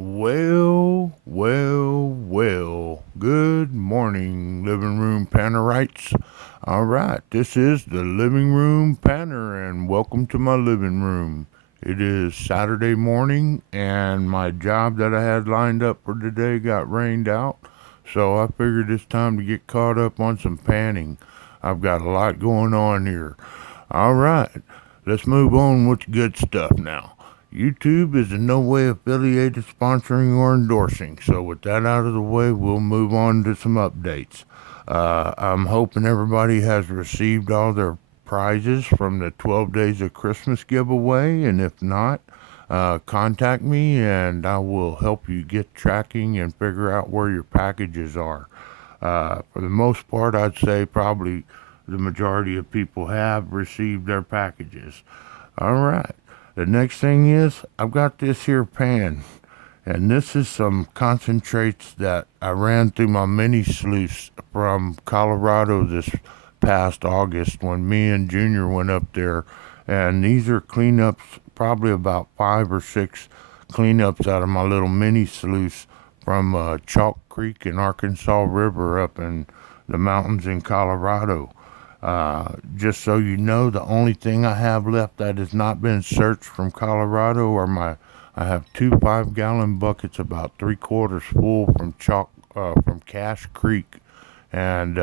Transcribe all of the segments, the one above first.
Well. Good morning, living room pannerites. All right, this is the living room panner, and welcome to my living room. It is Saturday morning, and my job that I had lined up for today got rained out, so I figured it's time to get caught up on some panning. I've got a lot going on here. All right, let's move on with the good stuff now. YouTube is in no way affiliated, sponsoring, or endorsing. So, with that out of the way, we'll move on to some updates. I'm hoping everybody has received all their prizes from the 12 Days of Christmas giveaway, and if not, contact me and I will help you get tracking and figure out where your packages are. For the most part, I'd say probably the majority of people have received their packages. All right. The next thing is I've got this here pan, and this is some concentrates that I ran through my mini sluice from Colorado this past August when me and Junior went up there. And these are cleanups, probably about 5 or 6 cleanups out of my little mini sluice from Chalk Creek and Arkansas River up in the mountains in Colorado. Just so you know, the only thing I have left that has not been searched from Colorado are I have 2 5-gallon buckets about 3/4 full from Cache Creek, and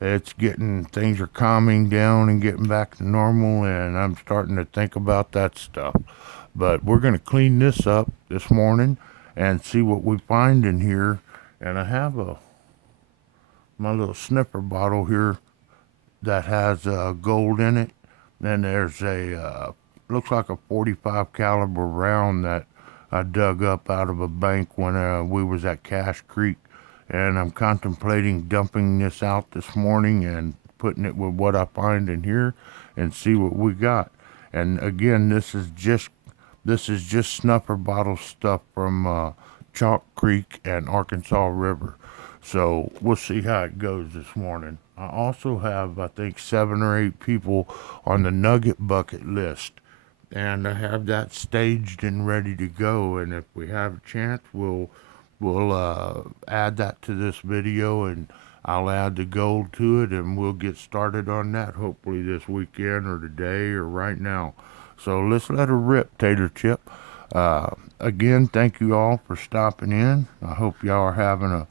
it's getting things are calming down and getting back to normal, and I'm starting to think about that stuff. But we're gonna clean this up this morning and see what we find in here. And I have a my little sniffer bottle here that has gold in it. Then there's a looks like a 45 caliber round that I dug up out of a bank when we was at Cache Creek, and I'm contemplating dumping this out this morning and putting it with what I find in here and see what we got. And again, this is just snuffer bottle stuff from Chalk Creek and Arkansas River. So we'll see how it goes this morning. I also have, I think, 7 or 8 people on the Nugget Bucket list, and I have that staged and ready to go. And if we have a chance, we'll add that to this video, and I'll add the gold to it, and we'll get started on that hopefully this weekend or today or right now. So let's let her rip, Tater Chip. Again, thank you all for stopping in. I hope y'all are having a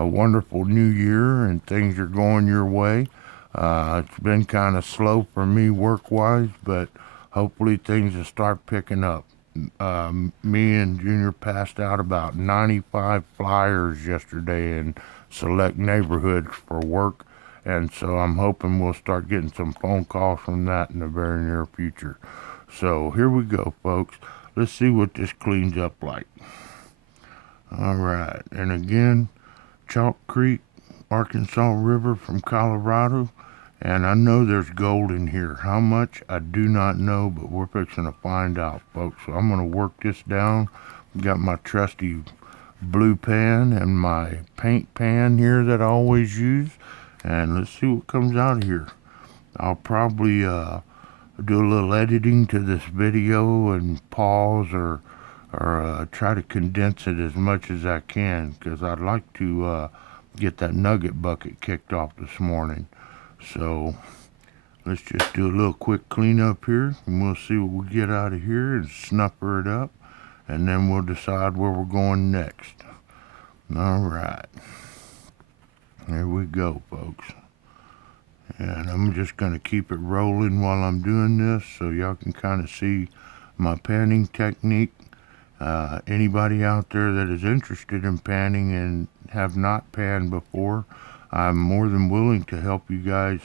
wonderful new year and things are going your way. It's been kind of slow for me work wise, but hopefully things will start picking up. Me and Junior passed out about 95 flyers yesterday in select neighborhoods for work, and so I'm hoping we'll start getting some phone calls from that in the very near future. So here we go, folks. Let's see what this cleans up like. All right, and again, Chalk Creek, Arkansas River from Colorado, and I know there's gold in here. How much, I do not know, but we're fixing to find out, folks. So I'm going to work this down. Got my trusty blue pan and my paint pan here that I always use, and let's see what comes out of here. I'll probably do a little editing to this video and pause or try to condense it as much as I can because I'd like to get that nugget bucket kicked off this morning. So let's just do a little quick cleanup here, and we'll see what we get out of here and snuffer it up, and then we'll decide where we're going next. All right, here we go, folks. And I'm just going to keep it rolling while I'm doing this so y'all can kind of see my panning technique. Anybody out there that is interested in panning and have not panned before, I'm more than willing to help you guys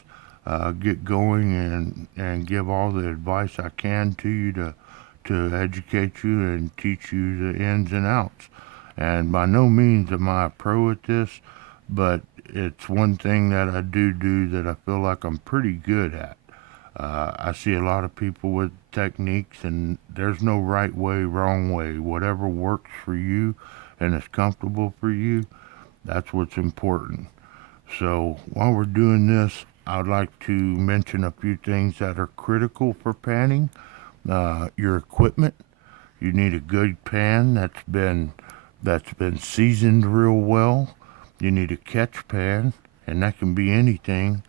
get going and give all the advice I can to you to educate you and teach you the ins and outs. And by no means am I a pro at this, but it's one thing that I do that I feel like I'm pretty good at. I see a lot of people with techniques, and there's no right way, wrong way. Whatever works for you and is comfortable for you, that's what's important. So while we're doing this, I'd like to mention a few things that are critical for panning. Your equipment. You need a good pan that's been seasoned real well. You need a catch pan, and that can be anything.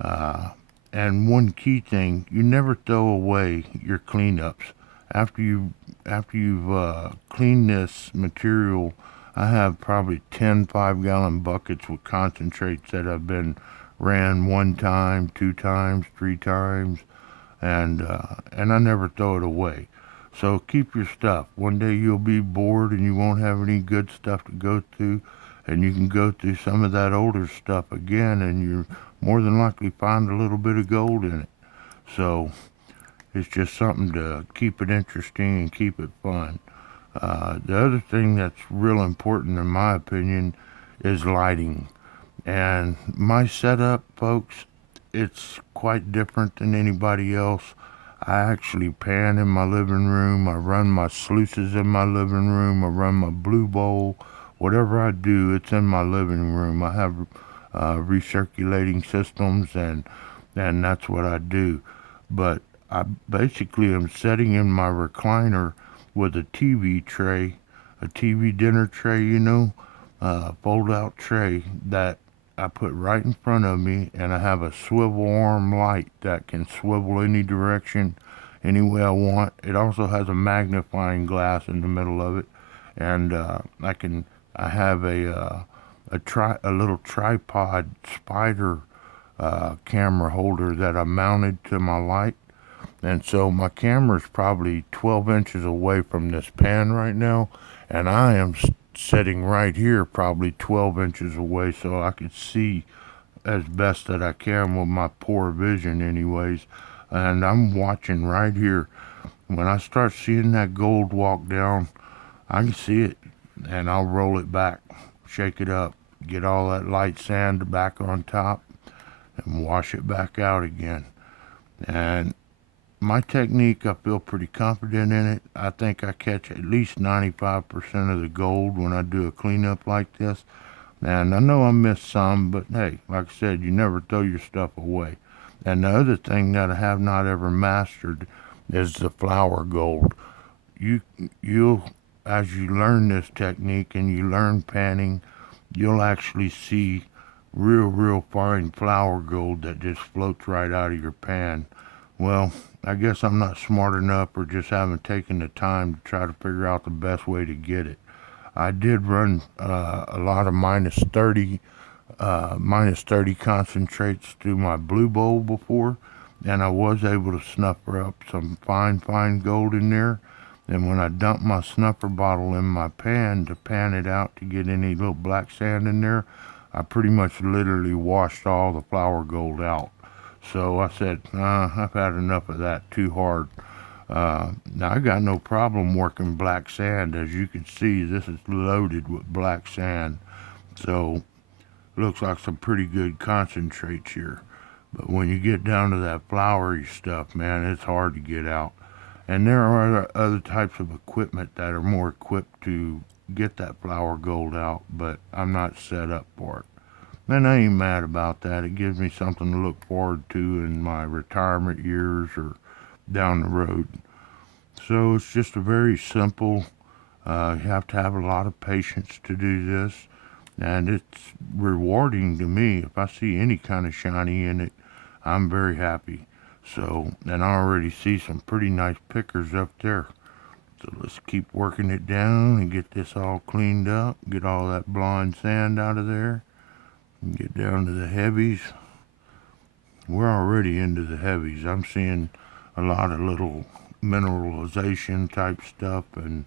Uh, and one key thing, you never throw away your cleanups. After you after you've cleaned this material, I have probably 10 5-gallon buckets with concentrates that have been ran one time, two times, three times, and I never throw it away. So keep your stuff. One day you'll be bored and you won't have any good stuff to go through, and you can go through some of that older stuff again, and you more than likely find a little bit of gold in it. So it's just something to keep it interesting and keep it fun. The other thing that's real important, in my opinion, is lighting. And my setup, folks, it's quite different than anybody else. I actually pan in my living room. I run my sluices in my living room. I run my blue bowl. Whatever I do, it's in my living room. I have recirculating systems, and that's what I do. But I basically am sitting in my recliner with a TV tray, a TV dinner tray, fold out tray that I put right in front of me, and I have a swivel arm light that can swivel any direction, any way I want. It also has a magnifying glass in the middle of it, and I have a little tripod spider camera holder that I mounted to my light, and so my camera's probably 12 inches away from this pan right now, and I am sitting right here, probably 12 inches away, so I could see as best that I can with my poor vision, anyways. And I'm watching right here. When I start seeing that gold walk down, I can see it, and I'll roll it back, shake it up, get all that light sand back on top, and wash it back out again. And my technique, I feel pretty confident in it. I think I catch at least 95% of the gold when I do a cleanup like this. And I know I missed some, but hey, like I said, you never throw your stuff away. And the other thing that I have not ever mastered is the flour gold. You you'll As you learn this technique and you learn panning, you'll actually see real fine flour gold that just floats right out of your pan. Well, I guess I'm not smart enough or just haven't taken the time to try to figure out the best way to get it. I did run a lot of minus 30 concentrates through my blue bowl before, and I was able to snuffer up some fine gold in there. And when I dumped my snuffer bottle in my pan to pan it out to get any little black sand in there, I pretty much literally washed all the flour gold out. So I said, I've had enough of that. Too hard. Now I got no problem working black sand. As you can see, this is loaded with black sand. So looks like some pretty good concentrates here. But when you get down to that floury stuff, man, it's hard to get out. And there are other types of equipment that are more equipped to get that flour gold out, but I'm not set up for it. And I ain't mad about that. It gives me something to look forward to in my retirement years or down the road. So it's just a very simple, you have to have a lot of patience to do this. And it's rewarding to me. If I see any kind of shiny in it, I'm very happy. So, and I already see some pretty nice pickers up there. So let's keep working it down and get this all cleaned up. Get all that blonde sand out of there. And get down to the heavies. We're already into the heavies. I'm seeing a lot of little mineralization type stuff and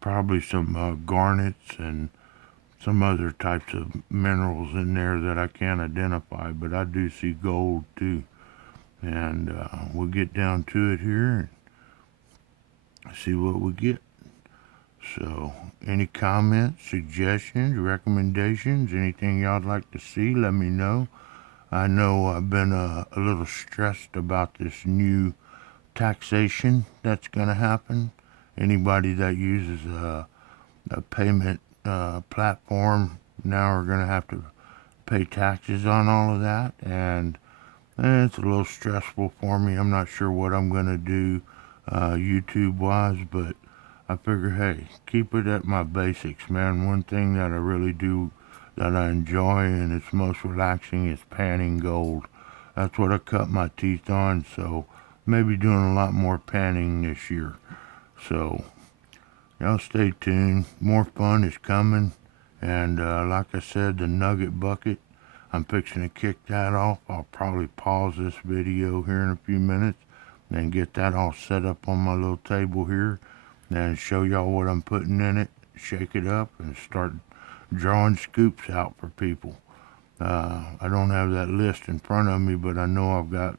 probably some garnets and some other types of minerals in there that I can't identify, but I do see gold too. And we'll get down to it here and see what we get. So, any comments, suggestions, recommendations, anything y'all'd like to see, let me know. I know I've been a little stressed about this new taxation that's going to happen. Anybody that uses a payment platform now are going to have to pay taxes on all of that, and it's a little stressful for me. I'm not sure what I'm going to do YouTube wise, but I figure, hey, keep it at my basics, man. One thing that I really do that I enjoy and it's most relaxing is panning gold. That's what I cut my teeth on, so maybe doing a lot more panning this year. So, y'all stay tuned. More fun is coming. And like I said, the nugget bucket, I'm fixing to kick that off. I'll probably pause this video here in a few minutes and get that all set up on my little table here and show y'all what I'm putting in it, shake it up, and start drawing scoops out for people. I don't have that list in front of me, but I know I've got,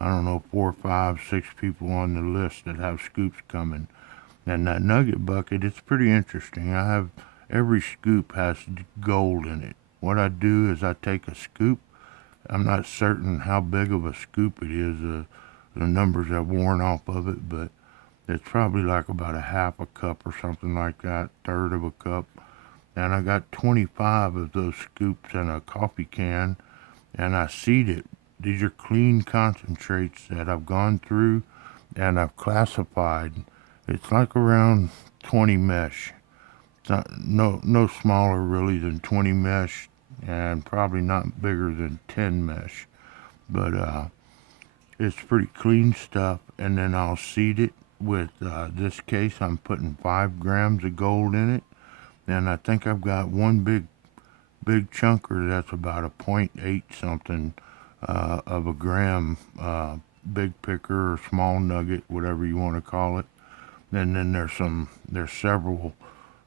I don't know, 4, 5, 6 people on the list that have scoops coming. And that nugget bucket, it's pretty interesting. I have every scoop has gold in it. What I do is I take a scoop. I'm not certain how big of a scoop it is. The numbers have worn off of it, but it's probably like about a half a cup or something like that, third of a cup. And I got 25 of those scoops in a coffee can, and I seed it. These are clean concentrates that I've gone through and I've classified. It's like around 20 mesh. It's not, no smaller really than 20 mesh, and probably not bigger than 10 mesh. But it's pretty clean stuff, and then I'll seed it with this case. I'm putting 5 grams of gold in it, and I think I've got one big chunker that's about a .8 something of a gram, big picker or small nugget, whatever you want to call it. And then there's several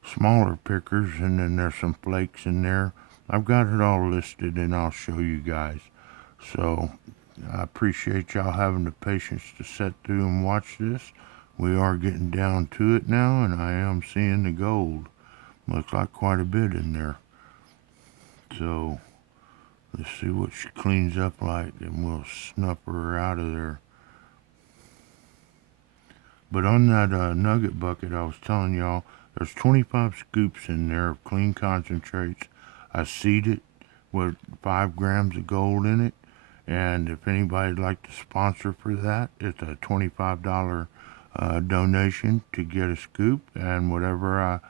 smaller pickers, and then there's some flakes in there. I've got it all listed, and I'll show you guys. So I appreciate y'all having the patience to sit through and watch this. We are getting down to it now, and I am seeing the gold. Looks like quite a bit in there. So let's see what she cleans up like, and we'll snuff her out of there. But on that nugget bucket, I was telling y'all, there's 25 scoops in there of clean concentrates. I seed it with 5 grams of gold in it. And if anybody'd like to sponsor for that, it's a $25 donation to get a scoop. And whatever I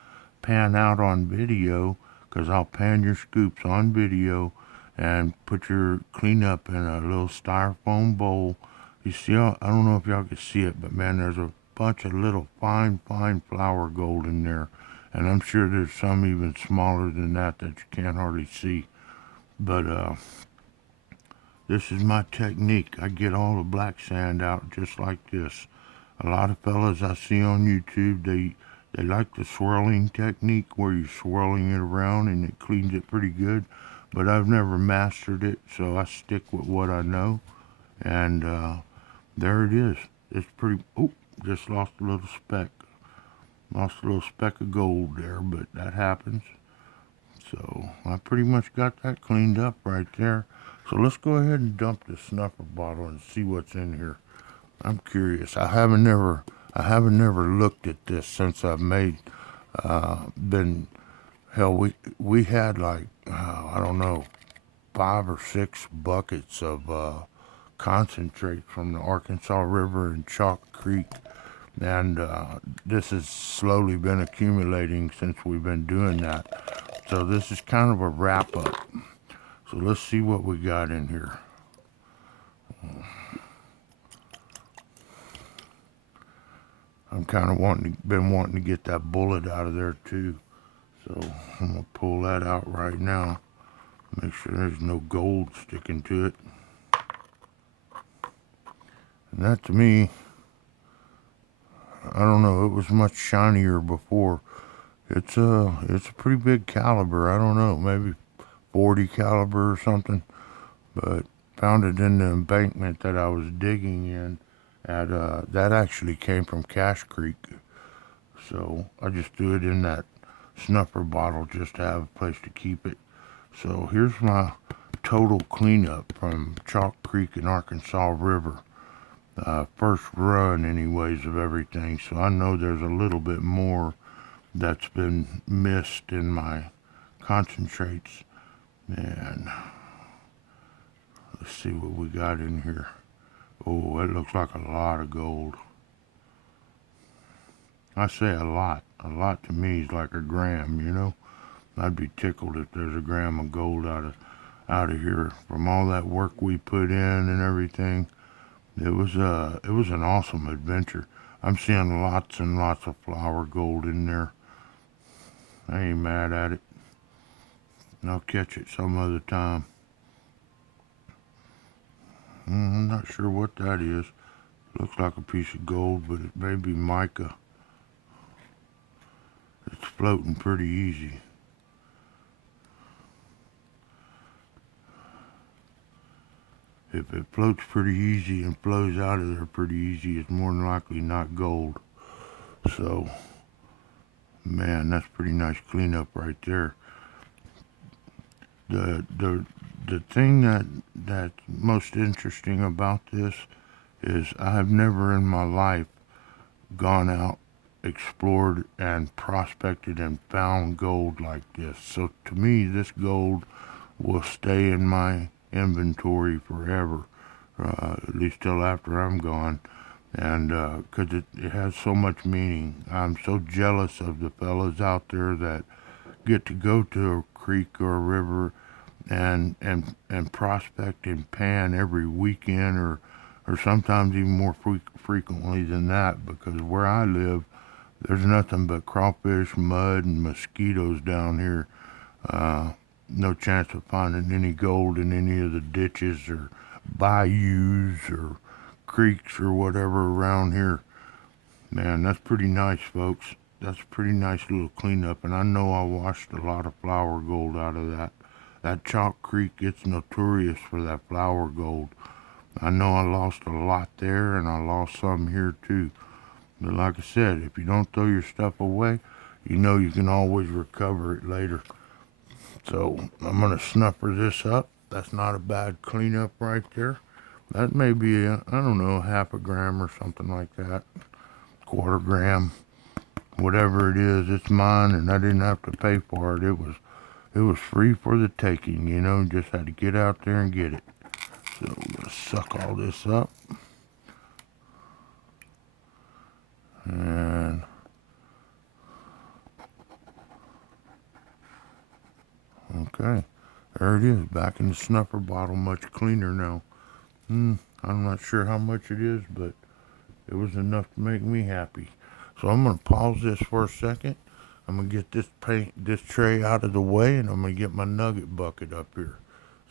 pan out on video, because I'll pan your scoops on video and put your cleanup in a little styrofoam bowl. You see, I don't know if y'all can see it, but man, there's a bunch of little fine flour gold in there. And I'm sure there's some even smaller than that that you can't hardly see. But this is my technique. I get all the black sand out just like this. A lot of fellas I see on YouTube, they like the swirling technique where you're swirling it around and it cleans it pretty good. But I've never mastered it, so I stick with what I know. And there it is. It's pretty. Oh, just lost a little speck. Lost a little speck of gold there, but that happens. So I pretty much got that cleaned up right there. So let's go ahead and dump the snuffer bottle and see what's in here. I'm curious. I haven't never looked at this since I've made, been, hell, we had like, I don't know, 5 or 6 buckets of concentrate from the Arkansas River and Chalk Creek. And this has slowly been accumulating since we've been doing that. So this is kind of a wrap up. So let's see what we got in here. I'm kind of been wanting to get that bullet out of there too. So I'm gonna pull that out right now. Make sure there's no gold sticking to it. And that to me, I don't know, it was much shinier before. It's a pretty big caliber. I don't know, maybe 40 caliber or something. But found it in the embankment that I was digging in. And that actually came from Cache Creek. So I just threw it in that snuffer bottle just to have a place to keep it. So here's my total cleanup from Chalk Creek and Arkansas River. First run anyways of everything. So I know there's a little bit more that's been missed in my concentrates. And let's see what we got in here. Oh, it looks like a lot of gold. I say a lot. A lot to me is like a gram, you know. I'd be tickled if there's a gram of gold out of here from all that work we put in and everything. It was an awesome adventure. I'm seeing lots and lots of flour gold in there. I ain't mad at it. I'll catch it some other time. I'm not sure what that is. Looks like a piece of gold, but it may be mica. It's floating pretty easy. If it floats pretty easy and flows out of there pretty easy, it's more than likely not gold. So, man, that's pretty nice cleanup right there. The thing that's most interesting about this is I have never in my life gone out, explored, and prospected and found gold like this. So to me, this gold will stay in my inventory forever, at least till after I'm gone. And because it has so much meaning, I'm so jealous of the fellas out there that get to go to a creek or a river and prospect and pan every weekend or sometimes even more frequently than that because where I live there's nothing but crawfish, mud, and mosquitoes down here. No chance of finding any gold in any of the ditches or bayous or creeks or whatever around here. Man, that's pretty nice, folks. That's a pretty nice little cleanup, and I know I washed a lot of flour gold out of that. That Chalk Creek gets notorious for that flour gold. I know I lost a lot there, and I lost some here too. But like I said, if you don't throw your stuff away, you know you can always recover it later. So I'm gonna snuffer this up. That's not a bad cleanup right there. That may be, I don't know, half a gram or something like that. Quarter gram, whatever it is, it's mine, and I didn't have to pay for it. It was free for the taking, you know. Just had to get out there and get it. So we're gonna suck all this up, and okay, there it is, back in the snuffer bottle, much cleaner now. I'm not sure how much it is, but it was enough to make me happy. So I'm gonna pause this for a second. I'm gonna get this tray out of the way, and I'm gonna get my nugget bucket up here.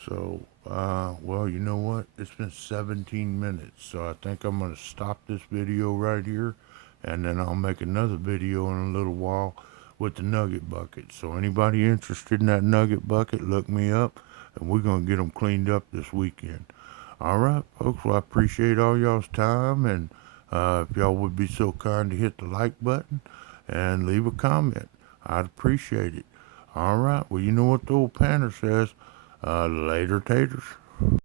So, well, you know what? It's been 17 minutes, so I think I'm gonna stop this video right here, and then I'll make another video in a little while with the nugget bucket. So anybody interested in that nugget bucket, look me up, and we're gonna get them cleaned up this weekend. All right, folks. Well, I appreciate all y'all's time, and if y'all would be so kind to hit the like button and leave a comment, I'd appreciate it. All right. Well, you know what the old panner says. Later, taters.